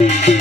તો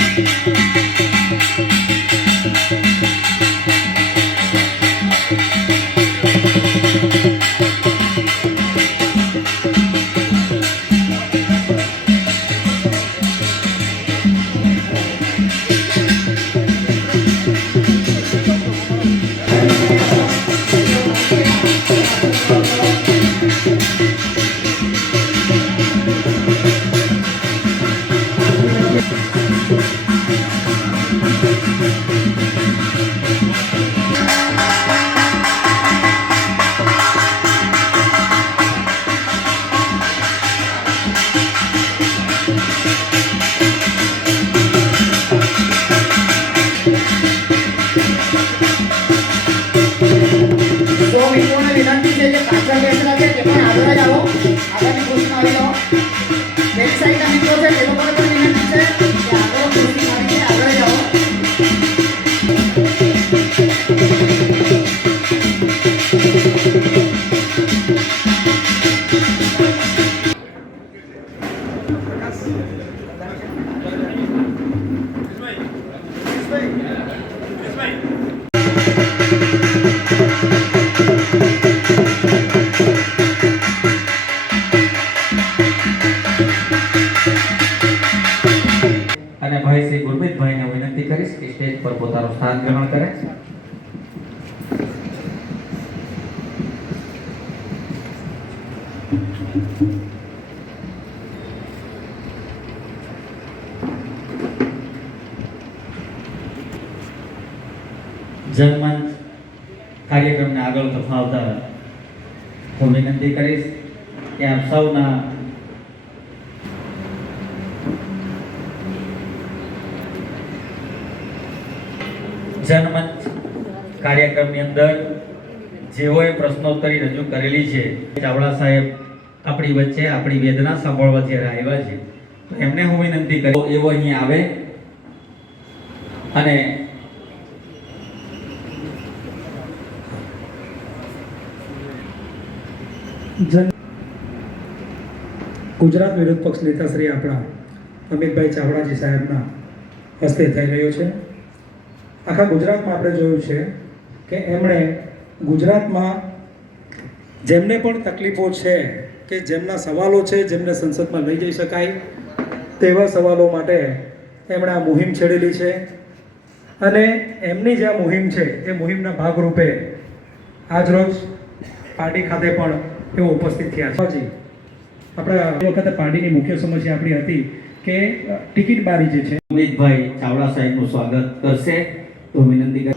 શ્રી ગુરમીતભાઈને વિનંતી કરીશ કે સ્ટેજ પર પોતાનું સ્થાન ગ્રહણ કરે જનમંચ કાર્યક્રમને આગળ ધપાવતા હું વિનંતી કરીશ કે આપ સૌના જનમંચ કાર્યક્રમની અંદર જેઓએ પ્રશ્નોત્તરી રજૂ કરેલી છે, ચાવડા સાહેબ આપણી વચ્ચે આપણી વેદના સાંભળવા જ્યારે આવ્યા છે, તો એમને હું વિનંતી કરું એવો અહીં આવે અને ગુજરાત વિરોધ પક્ષ નેતા શ્રી આપણા અમિતભાઈ ચાવડાજી સાહેબના હસ્તે થઈ રહ્યો છે. આખા ગુજરાતમાં આપણે જોયું છે કે એમણે ગુજરાતમાં જેમને પણ તકલીફો છે કે જેમના સવાલો છે જેમને સંસદમાં લઈ જઈ શકાય તેવા સવાલો માટે એમણે આ મુહિમ છેડેલી છે. અને એમની જે આ મુહિમ છે એ મુહિમના ભાગરૂપે આજરોજ પાર્ટી ખાતે પણ તેઓ ઉપસ્થિત થયા છે. આપણા એ વખતે પાર્ટીની મુખ્ય સમસ્યા આપણી હતી કે ટિકિટ બારી જે છે. અમિતભાઈ ચાવડા સાહેબનું સ્વાગત કરશે. તો વિનંતી કરી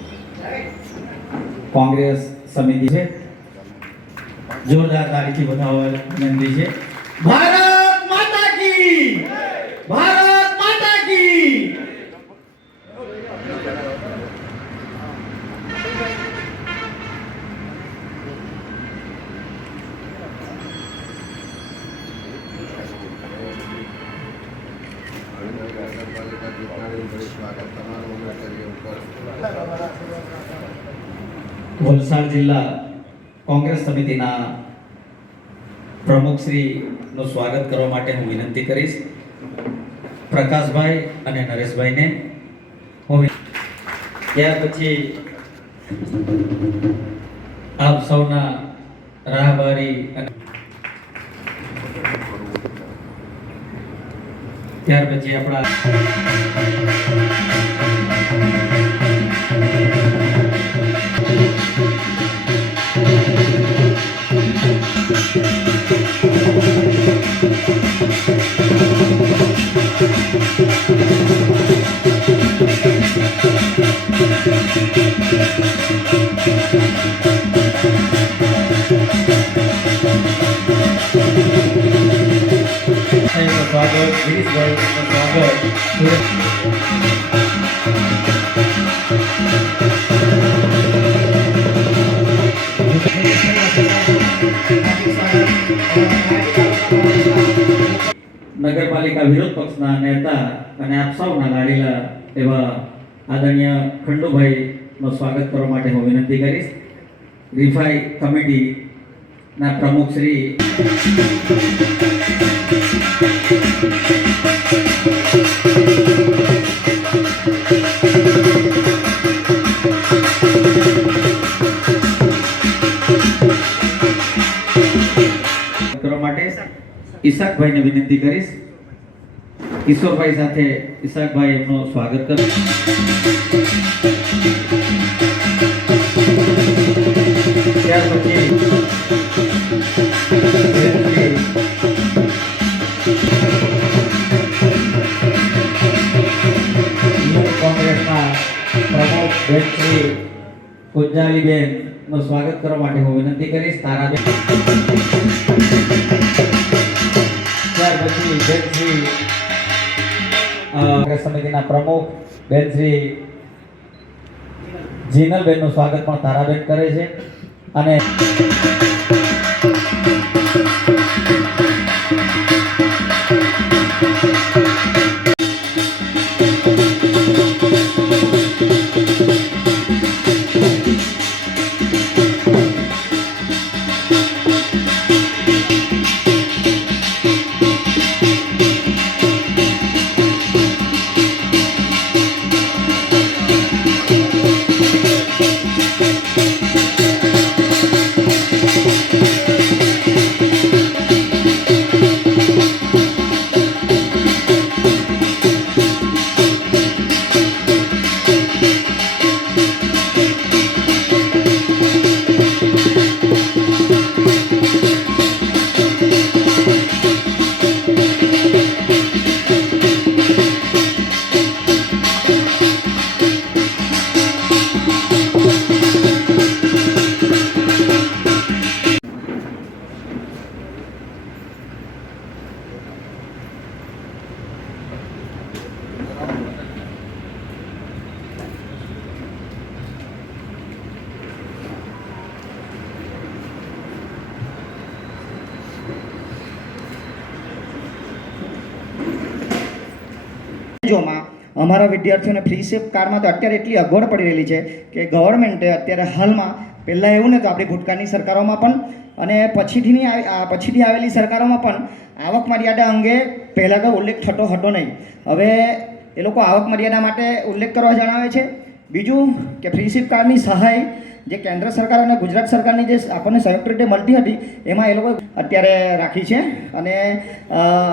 કોંગ્રેસ સમિતિ છે. જોરદાર તાળીથી વધાવવા વિનંતી છે. ભારત માતા કી ભારત માતા કી વલસાડ જિલ્લા કોંગ્રેસ સમિતિના પ્રમુખશ્રીનું સ્વાગત કરવા માટે હું વિનંતી કરીશ. પ્રકાશભાઈ અને નરેશભાઈને હું ત્યાર પછી આપ સૌના રાહબારી અને ત્યાર પછી આપણા નગરપાલિકા વિરોધ પક્ષના નેતા અને આપ સૌના લાડીલા એવા આદરણીય નું સ્વાગત કરવા માટે હું વિનંતી કરીશ. રિફાઈ કમિટીના પ્રમુખ શ્રી ઈશાકભાઈને વિનંતી કરીશ. કિશોરભાઈ સાથે ઈશાકભાઈ એમનું સ્વાગત કરો સ્વાગત કરવા માટે હું વિનંતી કરીશ. તારાબેન ત્યાર પછી બેન શ્રી અ, કોંગ્રેસ સમિતિના પ્રમુખ બેનશ્રી જીનલબેનનું સ્વાગત પણ તારાબેન કરે છે. અને અમારા વિદ્યાર્થીઓને ફ્રી સેફ કાર્ડમાં તો અત્યારે એટલી અગવડ પડી રહેલી છે કે ગવર્મેન્ટે અત્યારે હાલમાં પહેલાં એવું નહોતું, આપણી ભૂતકાળની સરકારોમાં પણ અને પછીથીની પછીથી આવેલી સરકારોમાં પણ આવક મર્યાદા અંગે પહેલાં તો ઉલ્લેખ થતો હતો નહીં. હવે એ લોકો આવક મર્યાદા માટે ઉલ્લેખ કરવા જણાવે છે. બીજું કે ફ્રી સેફ કાર્ડની સહાય જે કેન્દ્ર સરકાર અને ગુજરાત સરકારની જે આપણને સંયુક્ત રીતે મળતી હતી, એમાં એ લોકો અત્યારે રાખી છે. અને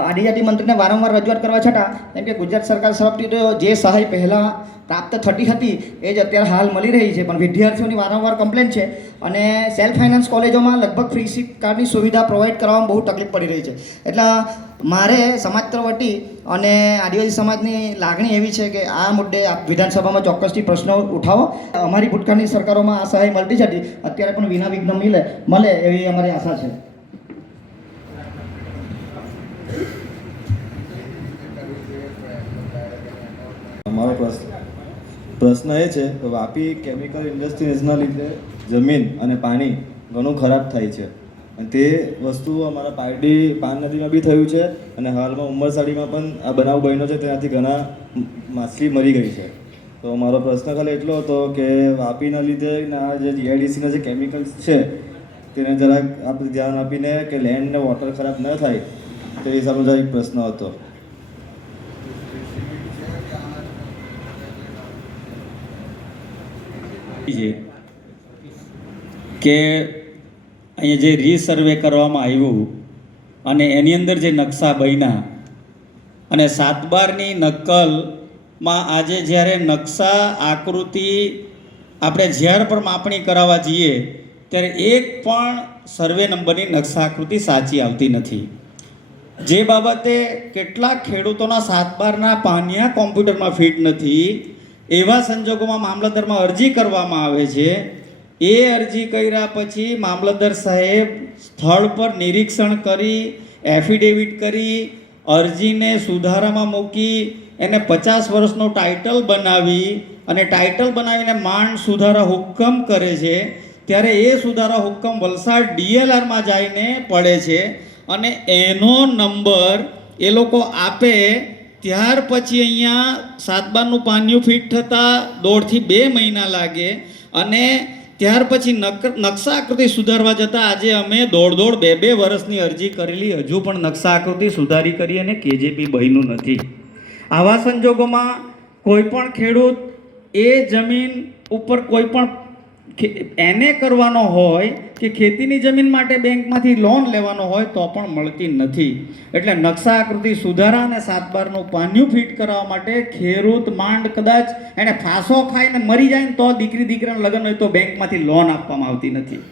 આદિજાતિ મંત્રીને વારંવાર રજૂઆત કરવા છતાં, કેમ કે ગુજરાત સરકાર તરફથી તો જે સહાય પહેલાં પ્રાપ્ત થતી હતી, એ જ અત્યારે હાલ મળી રહી છે. પણ વિદ્યાર્થીઓની વારંવાર કમ્પ્લેન છે અને સેલ્ફ ફાઇનાન્સ કોલેજોમાં લગભગ ફ્રી સીટ કાર્ડની સુવિધા પ્રોવાઈડ કરવામાં બહુ તકલીફ પડી રહી છે. એટલે મારે સમાજ તરફ વટી અને આદિવાસી સમાજની લાગણી એવી છે કે આ મુદ્દે આપ વિધાનસભામાં ચોક્કસથી પ્રશ્નો ઉઠાવો. અમારી ભૂતકાળની સરકારોમાં આ સહાય મળતી જતી અત્યારે પણ વિના વિઘ્ન મળે મળે એવી અમારી આશા છે. મારો પ્રશ્ન પ્રશ્ન એ છે કે વાપી કેમિકલ ઇન્ડસ્ટ્રીઝના લીધે જમીન અને પાણી ઘણું ખરાબ થાય છે. અને તે વસ્તુ અમારા પારડી પાન નદીમાં બી થયું છે અને હાલમાં ઉમરસાડીમાં પણ આ બનાવ બન્યો છે તેનાથી ઘણા માછલી મરી ગઈ છે. તો મારો પ્રશ્ન ખાલી એટલો હતો કે વાપીના લીધે આ જે જીઆઈડીસીના જે કેમિકલ્સ છે, તેને જરાક આપણે ધ્યાન આપીને કે લેન્ડ ને વોટર ખરાબ ન થાય, તો એ જરાક પ્રશ્ન હતો. છે કે અહીંયા જે રીસર્વે કરવામાં આવ્યું અને એની અંદર જે નકશા બન્યા અને સાતબારની નકલમાં આજે જ્યારે નકશા આકૃતિ આપણે જ્યારે પણ માપણી કરાવવા જઈએ, ત્યારે એક પણ સર્વે નંબરની નકશા આકૃતિ સાચી આવતી નથી. જે બાબતે કેટલાક ખેડૂતોના સાતબારના પાનિયા કોમ્પ્યુટરમાં ફિટ નથી એવા સંજોગોમાં મામલતદારમાં અરજી કરવામાં આવે છે. એ અરજી કર્યા પછી મામલતદાર સાહેબ સ્થળ પર નિરીક્ષણ કરી એફિડેવિટ કરી, અરજીને સુધારામાં મૂકી, એને પચાસ વર્ષનો ટાઇટલ બનાવી અને ટાઇટલ બનાવીને માંડ સુધારા હુકમ કરે છે. ત્યારે એ સુધારા હુકમ વલસાડ ડીએલઆરમાં જઈને પડે છે અને એનો નંબર એ લોકો આપે ત્યાર પછી અહીંયા સાતબારનું પાન્યું ફિટ થતાં દોઢથી બે મહિના લાગે અને ત્યાર પછી નક નકશા આકૃતિ સુધારવા જતાં આજે અમે દોઢ દોઢ બે બે વર્ષની અરજી કરેલી. હજુ પણ નકશા આકૃતિ સુધારી કરી અને કેજેપી બન્યું નથી. આવા સંજોગોમાં કોઈ પણ ખેડૂત એ જમીન ઉપર કોઈ પણ એને કરવાનો હોય કે ખેતીની જમીન માટે બેંકમાંથી લોન લેવાનો હોય તો પણ મળતી નથી. એટલે નકશા આકૃતિ સુધારા અને સાતબારનું પાન્યું ફિટ કરાવવા માટે ખેડૂત માંડ કદાચ એને ફાંસો ખાઈને મરી જાય ને તો દીકરી દીકરાનું લગ્ન હોય તો બેંકમાંથી લોન આપવામાં આવતી નથી.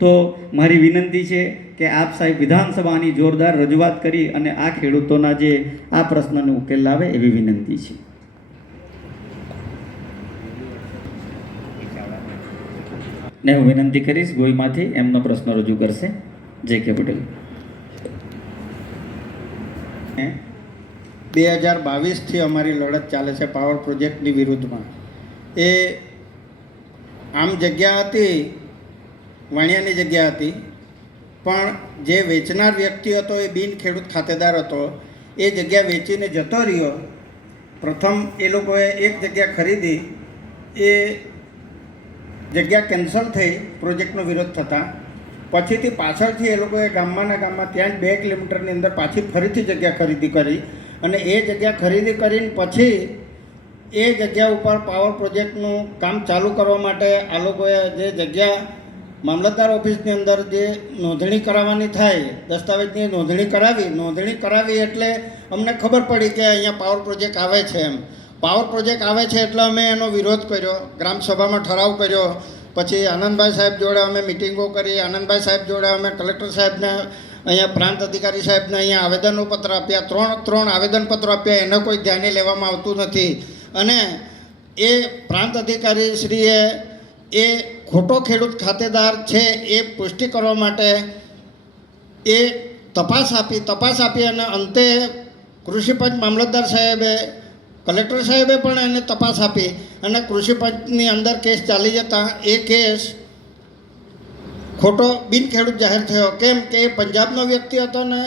તો મારી વિનંતી છે કે આપ સાહેબ વિધાનસભાની જોરદાર રજૂઆત કરી અને આ ખેડૂતોના જે આ પ્રશ્નનો ઉકેલ લાવે એવી વિનંતી છે. ને હું વિનંતી કરીશ ગોઈમાંથી એમનો પ્રશ્ન રજૂ કરશે. જે કે પટેલ. બે હજાર બાવીસથી અમારી લડત ચાલે છે પાવર પ્રોજેક્ટની વિરુદ્ધમાં. એ આમ જગ્યા હતી, વાણિયાની જગ્યા હતી, પણ જે વેચનાર વ્યક્તિ હતો, એ બિન ખેડૂત ખાતેદાર હતો, એ જગ્યા વેચીને જતો રહ્યો. પ્રથમ એ લોકોએ એક જગ્યા ખરીદી, એ જગ્યા કેન્સલ થઈ પ્રોજેક્ટનો વિરોધ થતાં પછીથી પાછળથી એ લોકોએ ગામમાંના ગામમાં ત્યાં જ બે કિલોમીટરની અંદર પાછી ફરીથી જગ્યા ખરીદી કરી અને એ જગ્યા ખરીદી કરીને પછી એ જગ્યા ઉપર પાવર પ્રોજેક્ટનું કામ ચાલુ કરવા માટે આ લોકોએ જે જગ્યા મામલતદાર ઓફિસની અંદર જે નોંધણી કરાવવાની થાય, દસ્તાવેજની નોંધણી કરાવી નોંધણી કરાવી એટલે અમને ખબર પડી કે અહીંયા પાવર પ્રોજેક્ટ આવે છે એમ. પાવર પ્રોજેક્ટ આવે છે એટલે અમે એનો વિરોધ કર્યો. ગ્રામસભામાં ઠરાવ કર્યો. પછી આનંદભાઈ સાહેબ જોડે અમે મિટિંગો કરી. આનંદભાઈ સાહેબ જોડે અમે કલેક્ટર સાહેબને, અહીંયા પ્રાંત અધિકારી સાહેબને અહીંયા આવેદનો પત્ર આપ્યા. ત્રણ ત્રણ આવેદનપત્રો આપ્યા. એને કોઈ ધ્યાને લેવામાં આવતું નથી. અને એ પ્રાંત અધિકારી શ્રીએ એ ખોટો ખેડૂત ખાતેદાર છે એ પુષ્ટિ કરવા માટે એ તપાસ આપી તપાસ આપી અને અંતે કૃષિ મામલતદાર સાહેબે કલેક્ટર સાહેબે પણ એને તપાસ આપી અને કૃષિ પંચની અંદર કેસ ચાલી જતા એ કેસ ખોટો બિનખેડૂત જાહેર થયો. કેમ કે એ પંજાબનો વ્યક્તિ હતો ને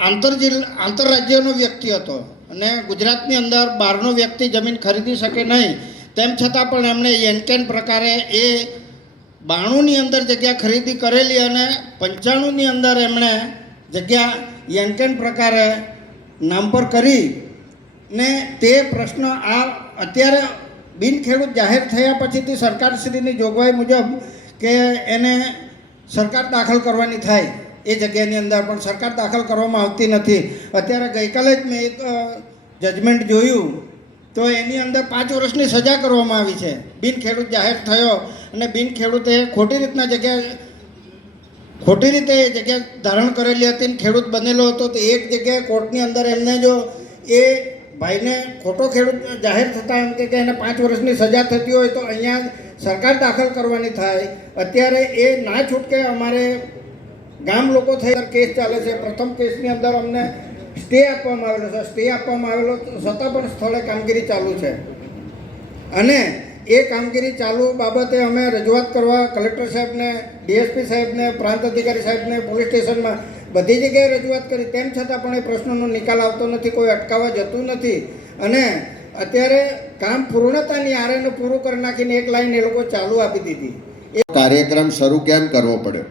આંતર જિલ્લા આંતરરાજ્યનો વ્યક્તિ હતો અને ગુજરાતની અંદર બહારનો વ્યક્તિ જમીન ખરીદી શકે નહીં. તેમ છતાં પણ એમણે યેનકેન પ્રકારે એ બાણુંની અંદર જગ્યા ખરીદી કરેલી અને પંચાણુંની અંદર એમણે જગ્યા યેનકેન પ્રકારે નામ પર કરી. ને તે પ્રશ્ન આ અત્યારે બિનખેડૂત જાહેર થયા પછીથી સરકારશ્રીની જોગવાઈ મુજબ કે એને સરકાર દાખલ કરવાની થાય એ જગ્યાની અંદર, પણ સરકાર દાખલ કરવામાં આવતી નથી. અત્યારે ગઈકાલે જ મેં એક જજમેન્ટ જોયું તો એની અંદર પાંચ વર્ષની સજા કરવામાં આવી છે. બિનખેડૂત જાહેર થયો અને બિનખેડૂતે ખોટી રીતના જગ્યા, ખોટી રીતે એ જગ્યા ધારણ કરેલી હતી ખેડૂત બનેલો હતો તો એક જગ્યાએ કોર્ટની અંદર એમને જો એ ભાઈને ખોટો ખેડૂત જાહેર થતાં એમ કે એને પાંચ વર્ષની સજા થતી હોય તો અહીંયા સરકાર દાખલ કરવાની થાય. અત્યારે એ ના છૂટકે અમારે ગામ લોકો થઈ કેસ ચાલે છે. પ્રથમ કેસની અંદર અમને સ્ટે આપવામાં આવેલો છે. સ્ટે આપવામાં આવેલો છતાં પણ સ્થળે કામગીરી ચાલુ છે. અને એ કામગીરી ચાલુ બાબતે અમે રજૂઆત કરવા કલેક્ટર સાહેબને, ડીએસપી સાહેબને, પ્રાંત અધિકારી સાહેબને, પોલીસ સ્ટેશનમાં બધી જગ્યાએ રજૂઆત કરી. તેમ છતાં પણ એ પ્રશ્નનો નિકાલ આવતો નથી, કોઈ અટકાવવા જતું નથી. અને અત્યારે કામ પૂર્ણતાની આરેનું પૂરું કરી નાખીને એક લાઈન એ લોકો ચાલુ આપી દીધી. કાર્યક્રમ શરૂ કેમ કરવો પડ્યો?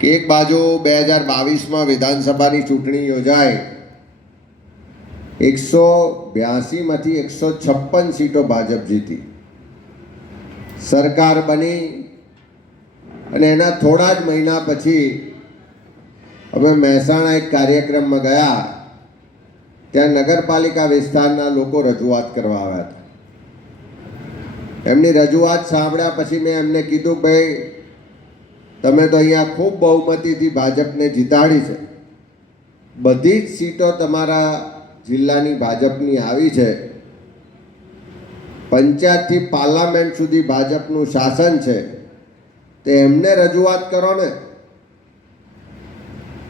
કે એક બાજુ બે હજાર બાવીસમાં વિધાનસભાની ચૂંટણી યોજાય. એકસો બ્યાસીમાંથી એકસો છપ્પન સીટો ભાજપ જીતી. સરકાર બની અને એના થોડા જ મહિના પછી અમે મહેસાણા એક કાર્યક્રમમાં ગયા. ત્યાં નગરપાલિકા વિસ્તારના લોકો રજૂઆત કરવા આવ્યા હતા. એમની રજૂઆત સાંભળ્યા પછી મેં એમને કીધું, ભાઈ, તમે તો અહીંયા ખૂબ બહુમતીથી ભાજપને જીતાડી છે. બધી જ સીટો તમારા જિલ્લાની ભાજપની આવી છે. પંચાયતથી પાર્લામેન્ટ સુધી ભાજપનું શાસન છે. તે એમને રજૂઆત કરો ને.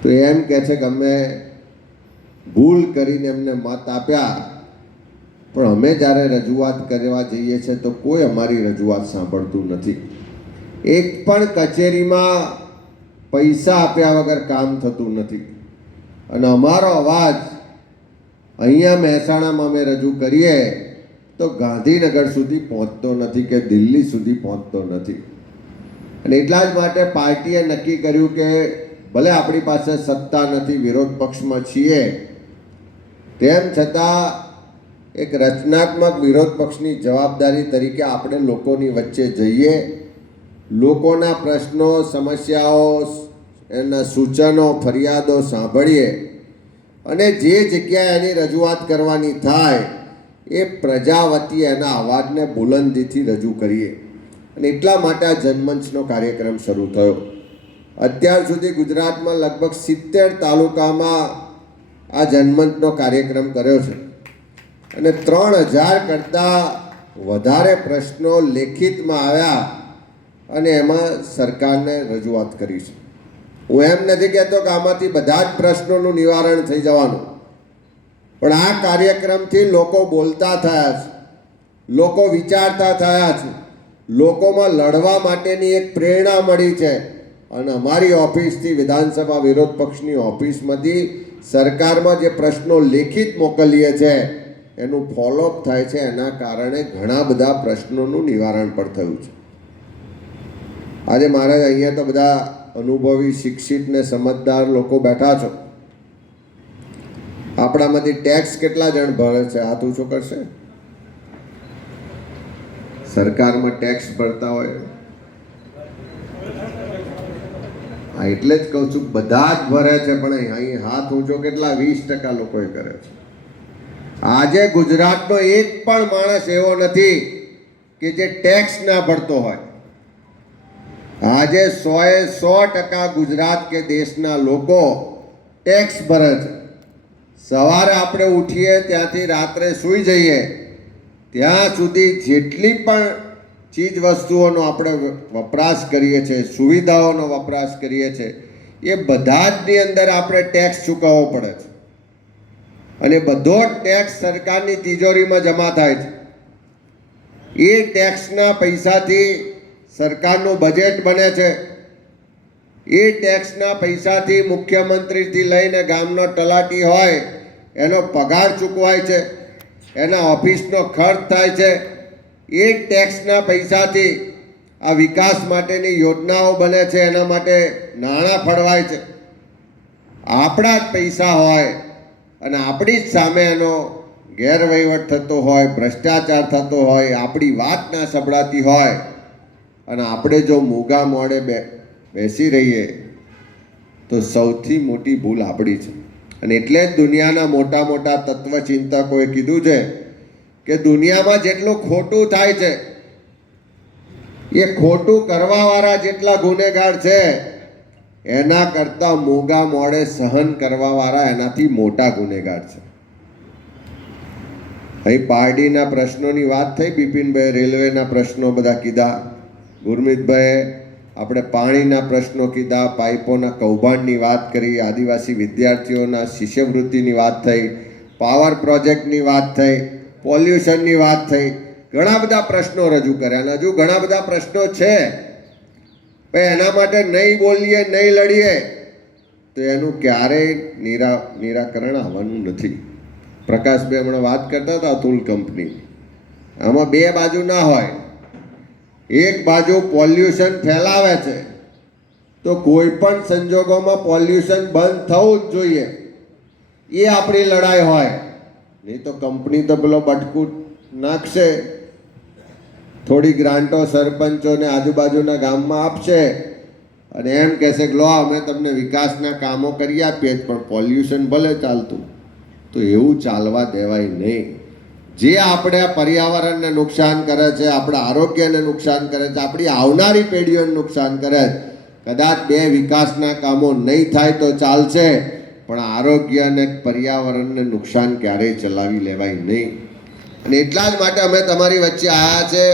તો એમ કહે છે કે અમે ભૂલ કરીને એમને મત આપ્યા. પણ અમે જ્યારે રજૂઆત કરવા જઈએ છીએ તો કોઈ અમારી રજૂઆત સાંભળતું નથી. એક પણ કચેરીમાં પૈસા આપ્યા વગર કામ થતું નથી. અને અમારો અવાજ અહીંયા મહેસાણામાં અમે રજૂ કરીએ તો ગાંધીનગર સુધી પહોંચતો નથી કે દિલ્હી સુધી પહોંચતો નથી. અને એટલા જ માટે પાર્ટીએ નક્કી કર્યું કે ભલે આપણી પાસે સત્તા નથી, વિરોધ પક્ષમાં છીએ, તેમ છતાં એક રચનાત્મક વિરોધ પક્ષની જવાબદારી તરીકે આપણે લોકોની વચ્ચે જઈએ. લોકોના પ્રશ્નો, સમસ્યાઓ એના સૂચનો, ફરિયાદો સાંભળીએ અને જે જગ્યાએ એની રજૂઆત કરવાની થાય એ પ્રજા વતી એના અવાજને બુલંદીથી રજૂ કરીએ. અને એટલા માટે આ જનમંચનો કાર્યક્રમ શરૂ થયો. અત્યાર સુધી ગુજરાતમાં લગભગ સિત્તેર તાલુકામાં આ જનમંચનો કાર્યક્રમ કર્યો છે. અને ત્રણ હજાર કરતાં વધારે પ્રશ્નો લેખિતમાં આવ્યા અને એમાં સરકારને રજૂઆત કરી છે. હું એમ નથી કહેતો કે આમાંથી બધા જ પ્રશ્નોનું નિવારણ થઈ જવાનું. પણ આ કાર્યક્રમથી લોકો બોલતા થયા છે. લોકો વિચારતા થયા છે. લોકોમાં લડવા માટેની એક પ્રેરણા મળી છે. અને અમારી ઓફિસથી વિધાનસભા વિરોધ પક્ષની ઓફિસમાંથી સરકારમાં જે પ્રશ્નો લેખિત મોકલીએ છે, એનું ફોલોઅપ થાય છે. એના કારણે ઘણા બધા પ્રશ્નોનું નિવારણ પણ થયું છે. આજે મારે અહીંયા તો બધા અનુભવી, શિક્ષિત ને સમજદાર લોકો બેઠા છો. આપણામાંથી ટેક્સ કેટલા જણ ભરે છે? હાથ ઊંચો કરશે? સરકારમાં ટેક્સ ભરતા હોય. હા, એટલે જ કહું છું, બધા જ ભરે છે, પણ અહીં હાથ ઊંચો કેટલા? વીસ ટકા લોકોએ કરે છે. આજે ગુજરાતનો એક પણ માણસ એવો નથી કે જે ટેક્સ ના ભરતો હોય. આજે સોએ સો ટકા ગુજરાત કે દેશના લોકો ટેક્સ ભરે છે. સવારે આપણે ઉઠીએ, ત્યાંથી રાત્રે સૂઈ જઈએ, ત્યાં સુધી જેટલી પણ ચીજ વસ્તુઓનો આપણે વપરાશ કરીએ છીએ, સુવિધાઓનો વપરાશ કરીએ છીએ, એ બધા જની અંદર આપણે ટેક્સ ચૂકવવો પડે છે. અને બધો જ ટેક્સ સરકારની તિજોરીમાં જમા થાય છે. એ ટેક્સના પૈસાથી સરકારનું બજેટ બને છે. એ ટેક્સના પૈસાથી મુખ્યમંત્રીથી લઈને ગામનો તલાટી હોય, એનો પગાર ચૂકવાય છે, એના ઓફિસનો ખર્ચ થાય છે એ ટેક્સના પૈસાથી આ વિકાસ માટેની યોજનાઓ બને છે, એના માટે નાણાં ફળવાય છે. આપણા જ પૈસા હોય અને આપણી જ સામે એનો ગેરવહીવટ થતો હોય, ભ્રષ્ટાચાર થતો હોય, આપણી વાત ના સંભળાતી હોય, અને આપણે જો મોગા મોડે બે, બેસી રહીએ, તો સૌથી મોટી ભૂલ આપણી છે. અને એટલે જ દુનિયાના મોટા મોટા તત્વચિંતકોએ કીધું છે કે દુનિયામાં જેટલું ખોટું થાય છે, એ ખોટું કરવાવાળા જેટલા ગુનેગાર છે, એના કરતાં મોગા મોડે સહન કરવાવાળા એનાથી મોટા ગુનેગાર છે. અહીં પારડીના પ્રશ્નોની વાત થઈ બિપિનભાઈ રેલવેના પ્રશ્નો બધા કીધા. ગુરમીતભાઈએ આપણે પાણીના પ્રશ્નો કીધા, પાઇપોના કૌભાંડની વાત કરી, આદિવાસી વિદ્યાર્થીઓના શિષ્યવૃત્તિની વાત થઈ, પાવર પ્રોજેક્ટની વાત થઈ. પોલ્યુશનની વાત થઈ. ઘણા બધા પ્રશ્નો રજૂ કર્યા. અને હજુ ઘણા બધા પ્રશ્નો છે. પણ એના માટે નહીં બોલીએ, નહીં લડીએ, તો એનું ક્યારેય નિરા, નિરાકરણ આવવાનું નથી. પ્રકાશભાઈ હમણાં વાત કરતા હતા અતુલ કંપની. આમાં બે બાજુ ના હોય. એક બાજુ પોલ્યુશન ફેલાવે છે, તો કોઈ પણ સંજોગોમાં પોલ્યુશન બંધ થવું જ જોઈએ. એ આપણી લડાઈ હોય. નહીં તો કંપની તો પેલો બટકું નાખશે. થોડી ગ્રાન્ટો સરપંચોને આજુબાજુના ગામમાં આપશે અને એમ કહેશે કે, લો, અમે તમને વિકાસના કામો કરી આપીએ પણ પોલ્યુશન ભલે ચાલતું, તો એવું ચાલવા દેવાય નહીં. જે આપણે પર્યાવરણને નુકસાન કરે છે, આપણા આરોગ્યને નુકસાન કરે છે, આપણી આવનારી પેઢીઓને નુકસાન કરે છે, કદાચ બે વિકાસના કામો નહીં થાય તો ચાલશે. પણ આરોગ્ય અને પર્યાવરણને નુકસાન ક્યારેય ચલાવી લેવાય નહીં. અને એટલા જ માટે અમે તમારી વચ્ચે આવ્યા છે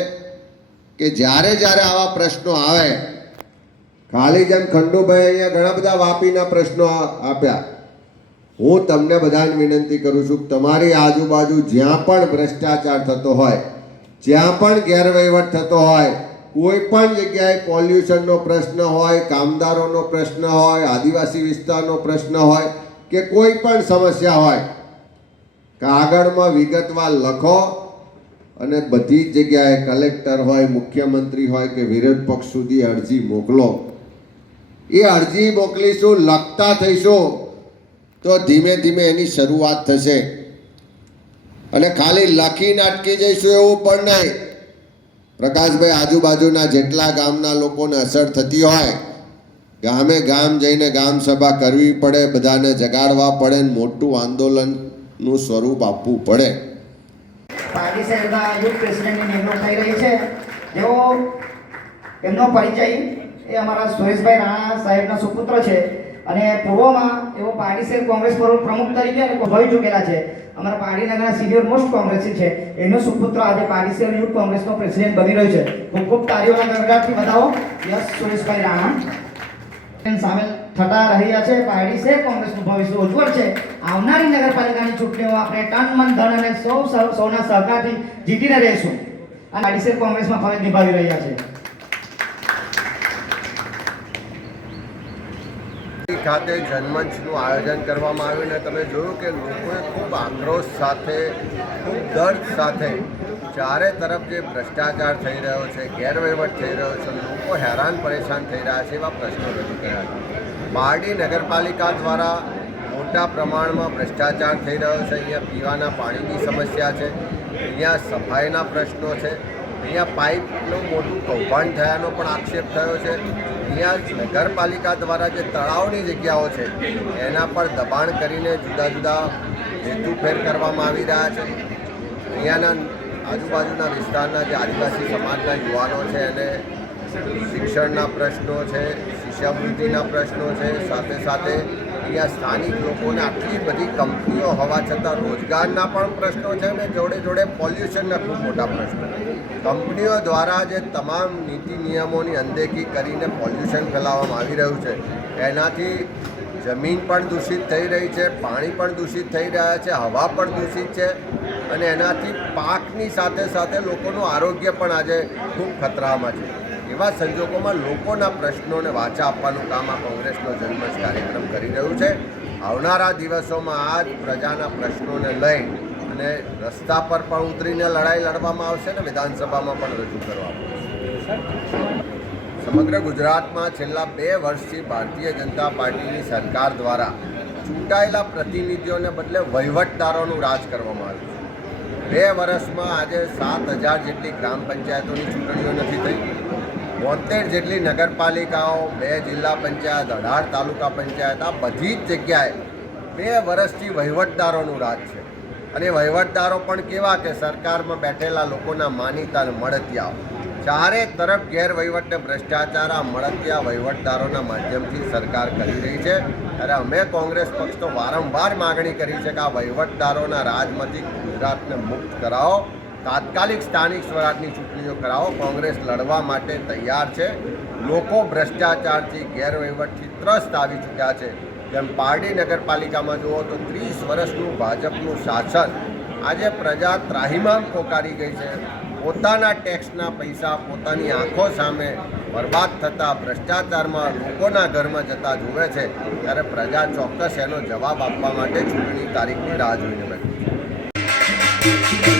કે જ્યારે જ્યારે આવા પ્રશ્નો આવે, ખાલી જેમ ખંડુભાઈ અહીંયા ઘણા બધા વાપીના પ્રશ્નો આપ્યા, હું તમને બધાને વિનંતી કરું છું તમારી આજુબાજુ જ્યાં પણ ભ્રષ્ટાચાર થતો હોય, જ્યાં પણ ગેરવહીવટ થતો હોય, કોઈ પણ જગ્યાએ પોલ્યુશનનો પ્રશ્ન હોય, કામદારોનો પ્રશ્ન હોય, આદિવાસી વિસ્તારનો પ્રશ્ન હોય કે કોઈ પણ સમસ્યા હોય કાગળમાં વિગતવાર લખો અને બધી જગ્યાએ કલેક્ટર હોય, મુખ્યમંત્રી હોય કે વિરોધ પક્ષ સુધી અરજી મોકલો. એ અરજી મોકલીશું, લખતા થઈશું, તો ધીમે ધીમે એની શરૂઆત થશે. અને ખાલી લખીને અટકી જઈશું એવું પણ નહીં. પ્રકાશભાઈ, આજુબાજુના જેટલા ગામના લોકોને અસર થતી હોય ગામે ગામ જઈને ગામ સભા કરવી પડે, બધાને જગાડવા પડે મોટું આંદોલનનું સ્વરૂપ આપવું પડે. પાર્ટી સાહેબના યુથ પ્રેસિડેન્ટની થઈ રહી છે. જેઓ એમનો પરિચય એ અમારા સુરેશભાઈ રાણા સાહેબના સુપુત્ર છે. અને પૂર્વમાં એઓ પાર્ટી સાહેબ કોંગ્રેસ પ્રમુખ તરીકે અને ભોઈ ચૂકેલા છે. અમારા પાર્ટીનગરના સિનિયર મોસ્ટ કોંગ્રેસી છે. એનો સુપુત્ર આજે પાર્ટી સાહેબ યુથ કોંગ્રેસનો પ્રેસિડેન્ટ બની રહ્યો છે. ખૂબ ખૂબ તારીઓના ગણગાટથી બતાવો યસ, સુરેશભાઈ રાણા. સામેલ થતા રહ્યા છે પાર્ટી છે, કોંગ્રેસનું ભવિષ્ય ઉજ્જવળ છે. આવનારી નગરપાલિકાની ચૂંટણીઓ આપણે તન મન ધન અને સૌ સૌના સહકારથી જીતીને રહીશું. અને પાર્ટી છે, કોંગ્રેસમાં ફરજ નિભાવી રહ્યા છે. ખાતે જનમંચનું આયોજન કરવામાં આવ્યું ને તમે જોયું કે લોકોએ ખૂબ આક્રોશ સાથે, ખૂબ દર્દ સાથે ચારે તરફ જે ભ્રષ્ટાચાર થઈ રહ્યો છે, ગેરવહીવટ થઈ રહ્યો છે, લોકો હેરાન પરેશાન થઈ રહ્યા છે એવા પ્રશ્નો રજૂ કર્યા છે. બારડી નગરપાલિકા દ્વારા મોટા પ્રમાણમાં ભ્રષ્ટાચાર થઈ રહ્યો છે. અહીંયા પીવાના પાણીની સમસ્યા છે. અહીંયા સફાઈના પ્રશ્નો છે. અહીંયા પાઇપનું મોટું કૌભાંડ થયાનો પણ આક્ષેપ થયો છે. અહીંયા નગરપાલિકા દ્વારા જે તળાવની જગ્યાઓ છે, એના પર દબાણ કરીને જુદા જુદા હેતુફેર કરવામાં આવી રહ્યા છે. અહીંયાના આજુબાજુના વિસ્તારના જે આદિવાસી સમાજના યુવાનો છે એને શિક્ષણના પ્રશ્નો છે, શિષ્યવૃત્તિના પ્રશ્નો છે, સાથે સાથે અહીંયા સ્થાનિક લોકોને આટલી બધી કંપનીઓ હોવા છતાં રોજગારના પણ પ્રશ્નો છે અને જોડે જોડે પોલ્યુશનના ખૂબ મોટા પ્રશ્નો કંપનીઓ દ્વારા જે તમામ નીતિ નિયમોની અનદેખી કરીને પોલ્યુશન ફેલાવવામાં આવી રહ્યું છે, એનાથી જમીન પણ દૂષિત થઈ રહી છે, પાણી પણ દૂષિત થઈ રહ્યા છે, હવા પણ દૂષિત છે અને એનાથી પાકની સાથે સાથે લોકોનું આરોગ્ય પણ આજે ખૂબ ખતરામાં છે. એવા સંજોગોમાં લોકોના પ્રશ્નોને વાચા આપવાનું કામ આ કોંગ્રેસનો જન્મશ કાર્યક્રમ કરી રહ્યું છે. આવનારા દિવસોમાં આ જ પ્રજાના પ્રશ્નોને લઈ અને રસ્તા પર પણ ઉતરીને લડાઈ લડવામાં આવશે ને વિધાનસભામાં પણ રજૂ કરવામાં આવશે સમગ્ર ગુજરાતમાં છેલ્લા બે વર્ષથી ભારતીય જનતા પાર્ટીની સરકાર દ્વારા ચૂંટાયેલા પ્રતિનિધિઓને બદલે વહીવટદારોનું રાજ કરવામાં આવ્યું છે. બે વર્ષમાં આજે સાત હજાર જેટલી ગ્રામ પંચાયતોની ચૂંટણીઓ નથી થઈ. બોતેર જેટલી નગરપાલિકાઓ, બે જિલ્લા પંચાયત, અઢાર તાલુકા પંચાયત, આ બધી જ જગ્યાએ બે વર્ષથી વહીવટદારોનું રાજ છે. અને વહીવટદારો પણ કેવા કે સરકારમાં બેઠેલા લોકોના માનીતા અને મળતિયાઓ. ચારે તરફ ગેરવહીવટને ભ્રષ્ટાચાર, આ મળતિયા વહીવટદારોના માધ્યમથી સરકાર કરી રહી છે. ત્યારે અમે કોંગ્રેસ પક્ષ તો વારંવાર માગણી કરી છે કે આ વહીવટદારોના રાજમાંથી ગુજરાતને મુક્ત કરાવો. તાત્કાલિક સ્થાનિક સ્વરાજની ચૂંટણીઓ કરાવો. કોંગ્રેસ લડવા માટે તૈયાર છે. લોકો ભ્રષ્ટાચારથી ગેરવહીવટથી ત્રસ્ત આવી ચૂક્યા છે. જેમ પારડી નગરપાલિકામાં જુઓ તો ત્રીસ વર્ષનું ભાજપનું શાસન આજે પ્રજા ત્રાહિમામ પોકારી ગઈ છે. પોતાના ટેક્સના પૈસા પોતાની આંખો સામે બરબાદ થતા ભ્રષ્ટાચારમાં લોકોના ઘરમાં જતા જુએ છે, ત્યારે પ્રજા ચોક્કસ એનો જવાબ આપવા માટે ચૂંટણી તારીખની રાહ જોઈને બેઠી છે.